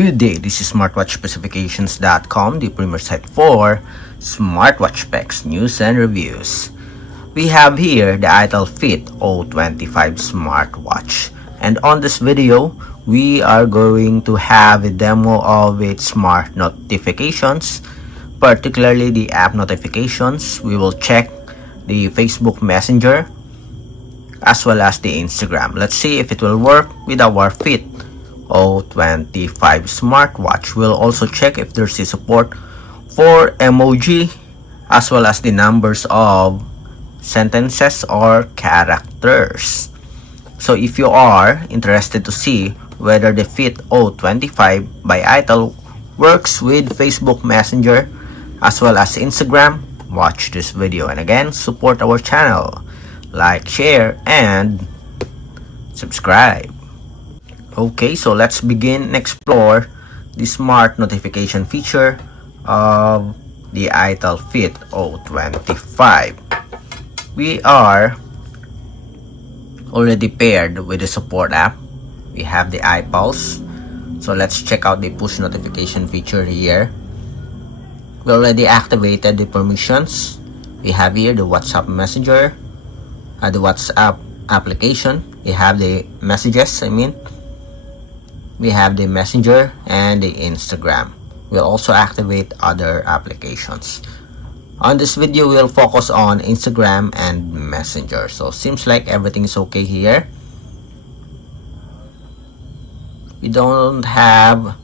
Good day, this is smartwatchspecifications.com, the premier site for smartwatch specs, news, and reviews. We have here the Itel Fit O25 smartwatch, and on this video, we are going to have a demo of its smart notifications, particularly the app notifications. We will check the Facebook Messenger as well as the Instagram. Let's see if it will work with our Fit O25 smartwatch. We'll also check if there's a support for emoji as well as the numbers of sentences or characters. So if you are interested to see whether the Fit O25 by Itel works with Facebook Messenger as well as Instagram, watch this video. And again, support our channel. Like, share, and subscribe. Okay, so let's begin and explore the smart notification feature of the Itel Fit O25. We are already paired with the support app. We have the iPulse. So let's check out the push notification feature here. We already activated the permissions. We have here the WhatsApp Messenger, the WhatsApp application. We have the messages, we have the Messenger and the Instagram. We'll also activate other applications. On this video, we'll focus on Instagram and Messenger. So seems like everything is okay here. We don't have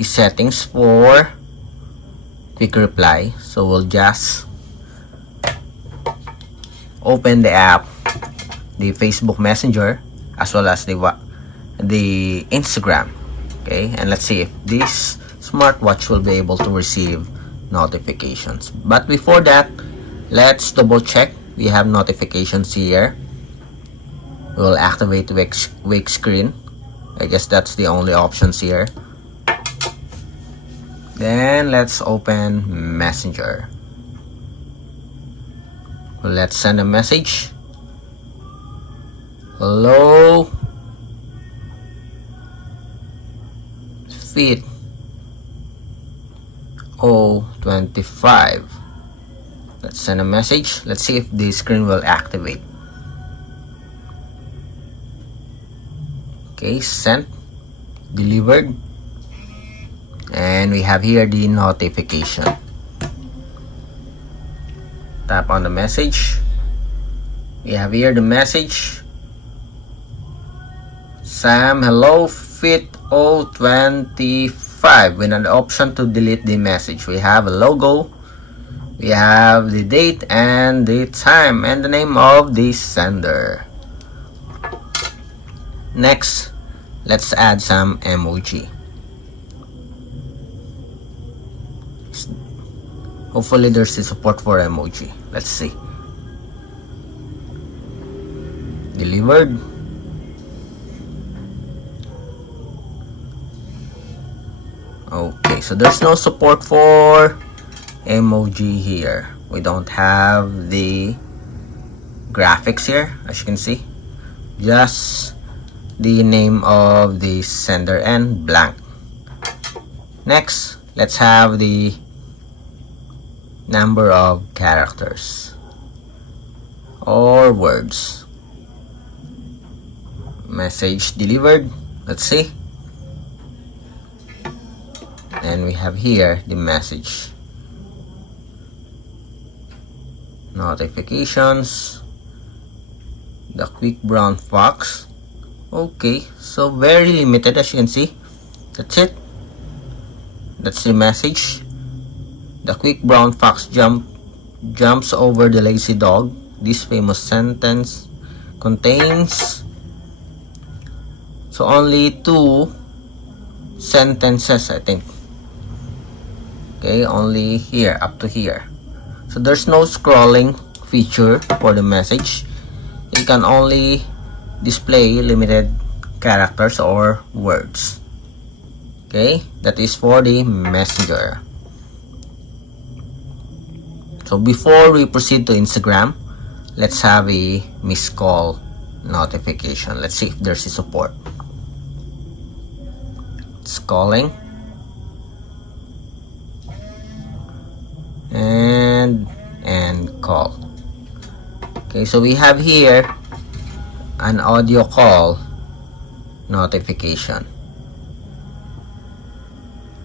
settings for quick reply, so we'll just open the app, the Facebook Messenger as well as the Instagram. Okay, and let's see if this smartwatch will be able to receive notifications. But before that, let's double check. We have notifications here. We'll activate wake screen. I guess that's the only options here. Then let's open Messenger. Let's send a message. Hello, Fit O25. Let's send a message. Let's see if the screen will activate. Okay, sent, delivered, and we have here the notification. Tap on the message. We have here the message. Sam, hello, Fit O25, with an option to delete the message. We have a logo, we have the date and the time and the name of the sender. Next, let's add some emoji. Hopefully there's a support for emoji. Let's see. Delivered. Okay, so there's no support for emoji here. We don't have the graphics here, as you can see. Just the name of the sender and blank. Next, let's have the number of characters or words. Message delivered. Let's see. And we have here the message. Notifications. The quick brown fox. Okay, so very limited, as you can see. That's it. That's the message. The quick brown fox jumps over the lazy dog. This famous sentence contains only 2 sentences, I think. Okay, only here, up to here. So there's no scrolling feature for the message. It can only display limited characters or words. Okay, that is for the Messenger. So before we proceed to Instagram, let's have a missed call notification. Let's see if there's a support. It's calling. And call. Okay, so we have here an audio call notification.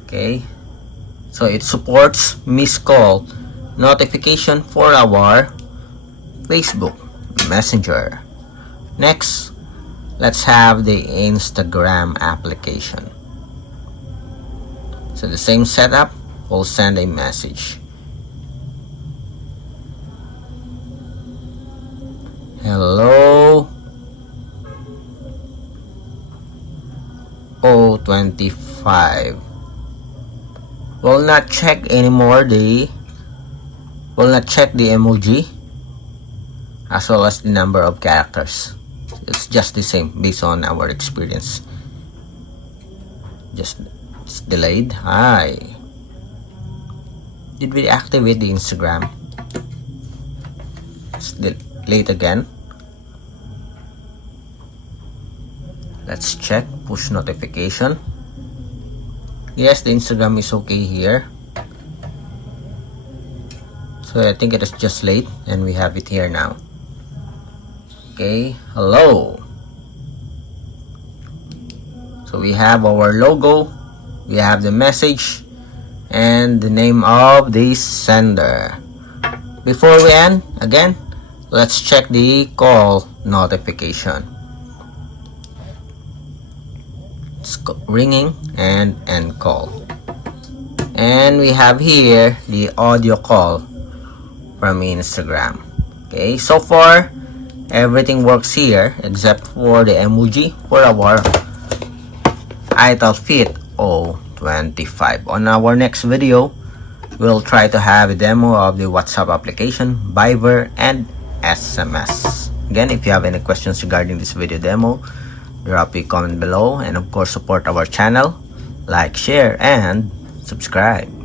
Okay, so it supports missed call notification for our Facebook Messenger. Next, let's have the Instagram application. So the same setup, we'll send a message. Hello, O25. Will not check anymore will not check the emoji as well as the number of characters. It's just the same based on our experience. Just it's delayed. Hi. Did we activate the Instagram? It's delayed again. Let's check push notification. Yes, the Instagram is okay here. So I think it is just late and we have it here now. Okay, hello. So we have our logo, we have the message, and the name of the sender. Before we end, again, let's check the call notification. It's ringing and end call. And we have here the audio call from Instagram. Okay, so far everything works here except for the emoji for our Itel Fit O25. On our next video, we'll try to have a demo of the WhatsApp application, Viber, and SMS. Again, if you have any questions regarding this video demo, drop a comment below, and of course support our channel, like, share, and subscribe.